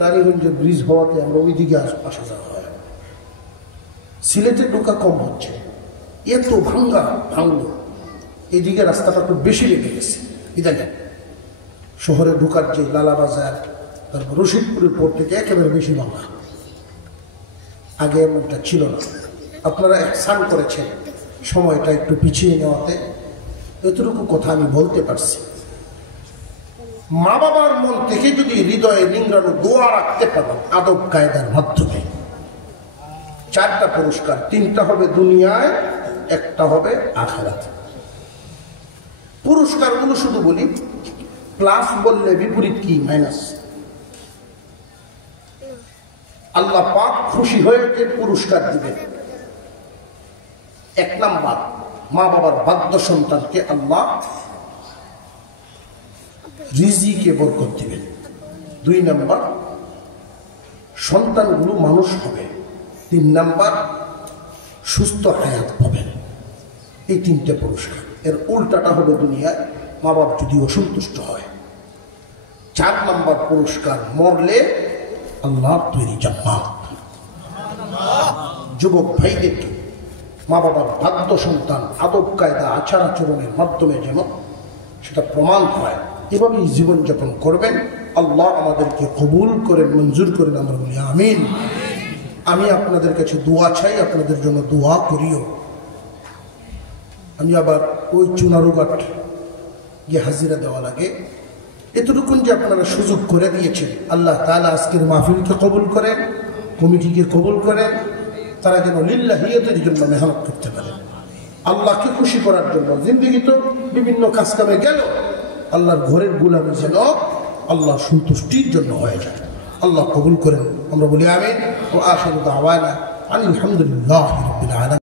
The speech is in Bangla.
রানীগঞ্জের ব্রিজ হওয়াতে আমরা ওইদিকে আসা যাওয়া হয়। সিলেটে ঢোকা কম হচ্ছে, এত ভাঙল এদিকে রাস্তাটা খুব বেশি লেগে গেছে। ইদানিং শহরে ঢোকার যে লালাবাজার, তারপর রশিদপুরের পর থেকে একেবারে বেশি ভাঙা, আগে এমনটা ছিল না। আপনারা ihsan করেছেন সময়টা একটু পিছিয়ে নেওয়াতে, এতটুকু কথা আমি বলতে পারছি। মা বাবার মন থেকে যদি হৃদয়ে নিংড়ানো দোয়া রাখতে পারেন আদব কায়দার মাধ্যমে, 4টা পুরস্কার, 3টা হবে দুনিয়ায়, 1টা হবে আখিরাতে। পুরস্কারগুলো শুধু বলি, প্লাস বললে বিপরীত কি মাইনাস। আল্লাহ পাক খুশি হয়েছে পুরস্কার দিবেন। 1 নাম্বার, মা বাবার বাধ্য সন্তানকে আল্লাহ রিজিকে বরকত দিবেন। 2 নাম্বার, সন্তানগুলো মানুষ হবে। 3 নাম্বার, সুস্থ হায়াত পাবেন। এই 3টে পুরস্কার। এর উল্টাটা হবে দুনিয়ায় মা বাপ যদি অসন্তুষ্ট হয়। 4 নাম্বার পুরস্কার, মরলে আল্লাহর তৈরি জান্নাত। যুবক ভাইদেরকে মা বাবার বাধ্য সন্তান আদব কায়দা আচার আচরণের মাধ্যমে যেন সেটা প্রমাণ হয়, এভাবেই জীবনযাপন করবেন। আল্লাহ আমাদেরকে কবুল করেন, মঞ্জুর করেন, আমরা বলি আমিন। আমি আপনাদের কাছে দোয়া চাই, আপনাদের জন্য দোয়া করিও। আমি আবার ওই চুনারুঘাট গিয়ে হাজিরা দেওয়া লাগে, এতটুকুন যে আপনারা সুযোগ করে দিয়েছেন, আল্লাহ তাআলা আজকের মাহফিলকে কবুল করেন, কমিটিকে কবুল করেন। তারা যেন লিল্লাহিয়াতের জন্য মেহনত করতে পারে, আল্লাহকে খুশি করার জন্য। জিন্দেগি তো বিভিন্ন কাজ কামে গেল, আল্লাহর ঘরের গোলামি যেন আল্লাহ সন্তুষ্টির জন্য হয়ে যায়। আল্লাহ কবুল করেন, আমরা বলি আমিন। ও আখিরু দাওয়ানা আলহামদুলিল্লাহি রাব্বিল আলামিন।